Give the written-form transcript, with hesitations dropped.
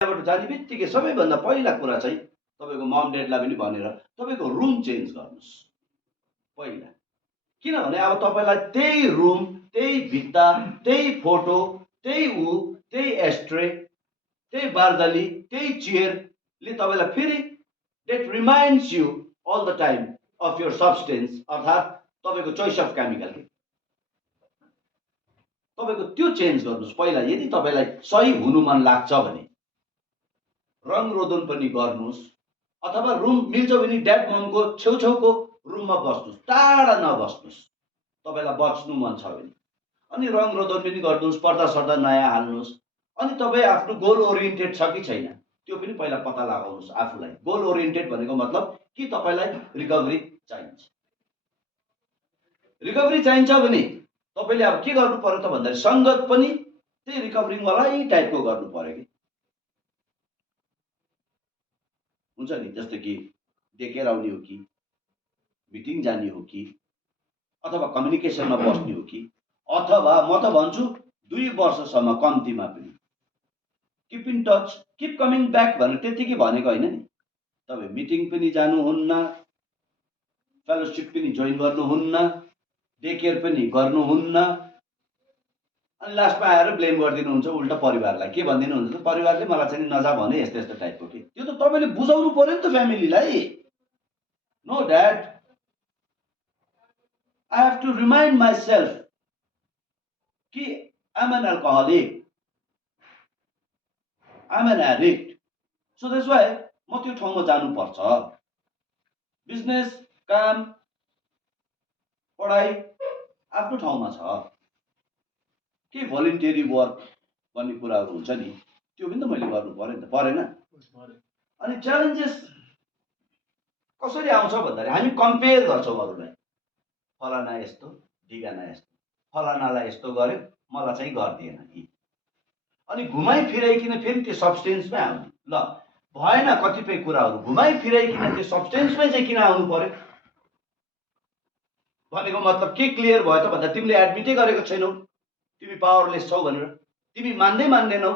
यहाँबाट जाने बित्तिकै सबैभन्दा पहिला कुरा चाहिँ तपाईँको मम ड्याडलाई पनि भनेर तपाईँको रुम चेन्ज गर्नुहोस् पहिला। किनभने अब तपाईँलाई त्यही रुम, त्यही भित्ता, त्यही फोटो, त्यही एस्ट्रे, त्यही बार्दली, त्यही चेयरले तपाईँलाई फेरि that reminds you all the time of your substance, अर्थात् तपाईँको चोइस अफ केमिकल। तपाईँको त्यो चेन्ज गर्नुहोस् पहिला। यदि तपाईँलाई सही हुनु मन लाग्छ भने रङ रोदन पनि गर्नुहोस्, अथवा रुम मिल्छ भने ड्याड ममको छेउछेउको रुममा बस्नुहोस्, टाढा नबस्नुहोस् तपाईँलाई बच्नु मन छ भने। अनि रङ रोदन पनि गर्नुहोस्, पर्दा सर्दा नयाँ हाल्नुहोस्। अनि तपाईँ आफ्नो गोल ओरिएन्टेड छ कि छैन त्यो पनि पहिला पत्ता लगाउनुहोस् आफूलाई। गोल ओरिएन्टेड भनेको मतलब कि तपाईँलाई रिकभरी चाहिन्छ। रिकभरी चाहिन्छ भने तपाईँले अब के गर्नु पर्यो त भन्दाखेरि सङ्गत पनि त्यही रिकभरिङवालै टाइपको गर्नु पर्यो कि हुन्छ नि। जस्तो कि डेकेर आउने हो कि, मिटिङ जाने हो कि, अथवा कम्युनिकेसनमा बस्ने हो कि, अथवा म त भन्छु 2 वर्षसम्म कम्तीमा पनि keep in touch, keep coming back भनेर त्यतिकै भनेको होइन नि। तपाईँ मिटिङ पनि जानुहुन्न, फेलोसिप पनि जोइन गर्नुहुन्न, डे केयर पनि गर्नुहुन्न, अनि लास्टमा आएर ब्लेम गरिदिनुहुन्छ उल्टा परिवारलाई। के भनिदिनुहुन्छ त, परिवारले मलाई चाहिँ नजा भने यस्तो यस्तो टाइपको। कि त्यो त तपाईँले बुझाउनु पर्यो नि त फ्यामिलीलाई। No dad, I have to remind myself कि I'm an alcoholic, I'm an addict, so that's why म त्यो ठाउँमा जानुपर्छ। बिजनेस, काम, पढाइ आफ्नो ठाउँमा छ, के भोलिन्टियरी वर्क भन्ने कुराहरू हुन्छ नि, त्यो पनि त मैले गर्नु पर्यो नि त, परेन? अनि च्यालेन्जेस कसरी आउँछ भन्दाखेरि हामी कम्पेयर गर्छौँ अरूलाई। फलाना यस्तो, ढिगाना यस्तो, फलानालाई यस्तो गर्यो, मलाई चाहिँ गर्दिएन कि। अनि घुमाइ फिराइकन फेरि त्यो सब्सटेन्समै आउने। ल भएन कतिपय कुराहरू, घुमाइ फिराइकन त्यो सब्सटेन्समै चाहिँ किन आउनु पर्यो भनेको मतलब के क्लियर भयो त भन्दा तिमीले एडमिटै गरेको छैनौ तिमी पावरलेस छौ भनेर। तिमी मान्दैनौ